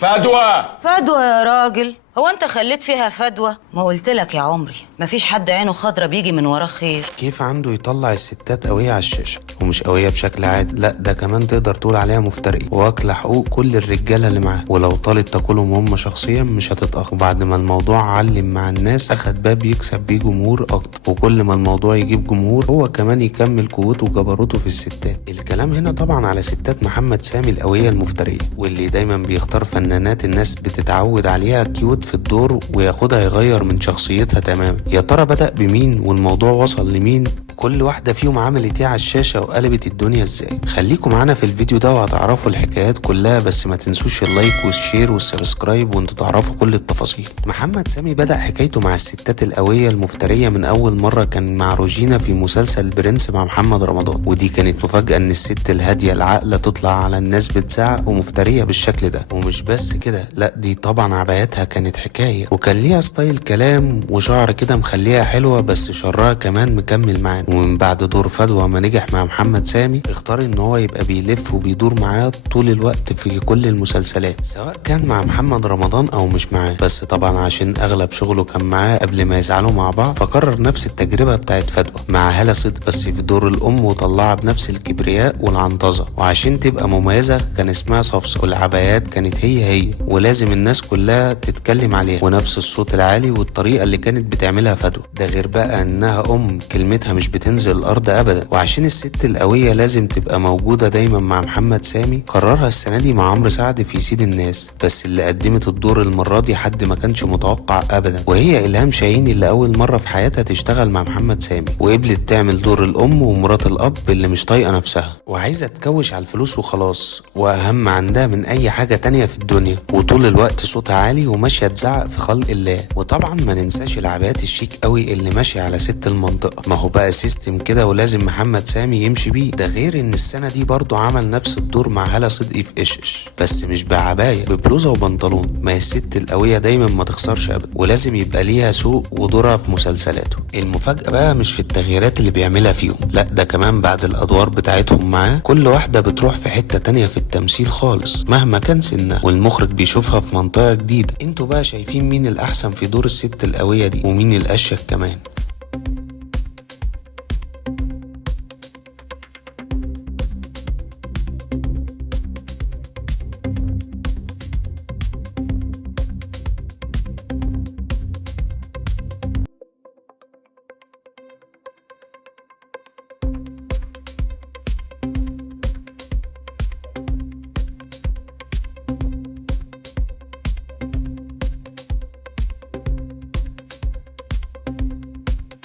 فدوى. فدوى يا راجل، هو انت خليت فيها فدوى؟ ما قلت لك يا عمري مفيش حد عينه خضرة بيجي من وراه خير. كيف عنده يطلع الستات قوية على الشاشة، ومش قوية بشكل عادي، لا ده كمان تقدر تقول عليها مفترية واكلة حقوق كل الرجالة اللي معاه، ولو طالت تاكلهم هم شخصيا مش هتتأخر. بعد ما الموضوع علم مع الناس اخد باب يكسب بيه جمهور اكتر، وكل ما الموضوع يجيب جمهور هو كمان يكمل قوته وجبروته في الستات. الكلام هنا طبعا على ستات محمد سامي القوية المفترية، واللي دايما بيختار فنانات الناس بتتعود عليها كيوت في الدور وياخدها يغير من شخصيتها تماما. يا ترى بدأ بمين والموضوع وصل لمين؟ كل واحدة فيهم عملت ايه على الشاشة وقلبت الدنيا ازاي؟ خليكم معانا في الفيديو ده وهتعرفوا الحكايات كلها، بس ما تنسوش اللايك والشير والسبسكرايب وانتوا تعرفوا كل التفاصيل. محمد سامي بدأ حكايته مع الستات القوية المفترية من أول مرة كان مع روجينا في مسلسل البرنس مع محمد رمضان، ودي كانت مفاجأة إن الست الهادية العاقلة تطلع على الناس بتزعق ومفترية بالشكل ده. ومش بس كده، لا دي طبعا عبايتها كانت حكاية، وكان ليها ستايل كلام وشعر كده مخليها حلوة، بس شرها كمان مكمل معانا. ومن بعد دور فدوى ما نجح مع محمد سامي اختار ان هو يبقى بيلف وبيدور معاه طول الوقت في كل المسلسلات، سواء كان مع محمد رمضان او مش معاه. بس طبعا عشان اغلب شغله كان معاه قبل ما يزعلوا مع بعض، فكرر نفس التجربة بتاعت فدوى مع هالة صدق بس في دور الام، وطلعها بنفس الكبرياء والعنطزة. وعشان تبقى مميزة كان اسمها صفصة، والعبايات كانت هي ولازم الناس كلها تتكلم عليها، ونفس الصوت العالي والطريقة اللي كانت بتعملها فدوى. ده غير بقى انها كلمتها مش بتنزل الارض ابدا. وعشان الست القوية لازم تبقى موجودة دايما مع محمد سامي، قررها السنة دي مع عمرو سعد في سيد الناس، بس اللي قدمت الدور المرة دي حد ما كانش متوقع ابدا، وهي إلهام شاهين اللي اول مرة في حياتها تشتغل مع محمد سامي، وقبلت تعمل دور الام ومرات الاب اللي مش طايقة نفسها وعايزة تكوش على الفلوس وخلاص، واهم عندها من اي حاجة تانية في الدنيا، وطول الوقت صوتها عالي وماشية تزعق في خلق الله. وطبعا ما ننساش العبايات الشيك قوي اللي ماشية على ست المنطقة، ما هو بقى سيستم كده ولازم محمد سامي يمشي بيه. ده غير ان السنة دي برضو عمل نفس الدور مع هالة صدقي في إيش، بس مش بعباية، ببلوزة وبنطلون. ما هي الست القوية دايما ما تخسرش ابدا، ولازم يبقى ليها سوق ودورها في مسلسلاته. المفاجأة بقى مش في التغييرات اللي بيعملها فيهم، لا ده كمان بعد الادوار بتاعتهم معاه كل واحدة بتروح في حتة تانية في التمثيل خالص مهما كان سنها، والمخرج بيشوفها في منطقة جديدة. انتوا بقى شايفين مين الأحسن في دور الست القوية دي، ومين الأشيك كمان؟